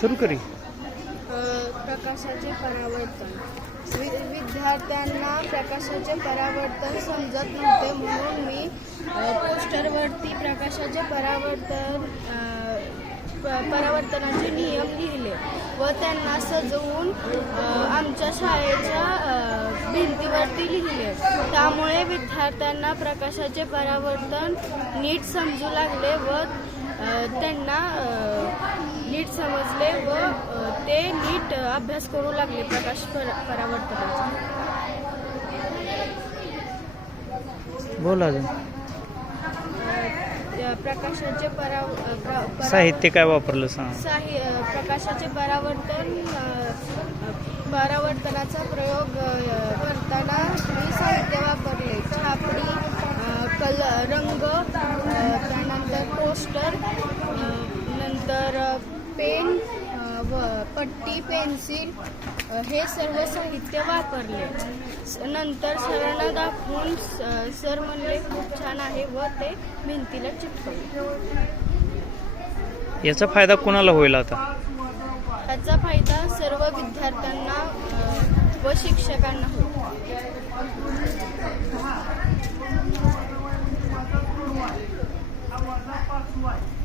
सुरू करी. प्रकाशाचे परावर्तन. विद्यार्थ्यांना प्रकाशाचे परावर्तन समजत नव्हते, म्हणून मी पोस्टरवरती प्रकाशाचे परावर्तनाचे नियम लिहिले व त्यांना सजवून आमच्या शाळेच्या भिंतीवरती लिहिले. त्यामुळे विद्यार्थ्यांना प्रकाशाचे परावर्तन नीट समजू लागले व त्यांना नीट समजले व ते नीट अभ्यास करू लागले प्रकाश परावर्तनाचा. बोला अजून. प्रकाशाचे साहित्य काय वापरलं सांग. प्रकाशाचे परावर्तनाचा प्रयोग करताना मी साहित्य वापरले. छापडी, रंग, त्यानंतर पोस्टर, नंतर पेन व पट्टी, पेन्सिल हे सर्व साहित्य वापरले. नंतर सरांना दाखवून सर म्हणले खूप छान आहे व ते भिंतीला चिटकवले. याचा फायदा कोणाला होईल आता? याचा फायदा सर्व विद्यार्थ्यांना व शिक्षकांना होईल.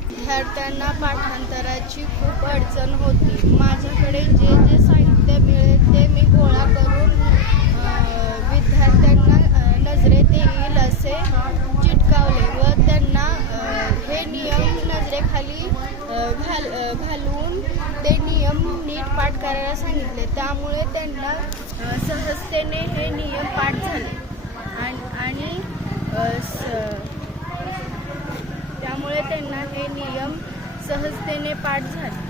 विद्यार्थ्यांना पाठांतराची खूप अडचण होती. माझ्याकडे जे जे साहित्य मिळेल ते मी गोळा करून विद्यार्थ्यांना नजरेत येईल असे चिटकावले व त्यांना हे नियम नजरेखाली घालून ते नियम नीट पाठ करायला सांगितले. त्यामुळे त्यांना सहजतेने हे नियम पाठ झाले आणि त्यामुळे त्यांना हे नियम सहजतेने पाठ झाले.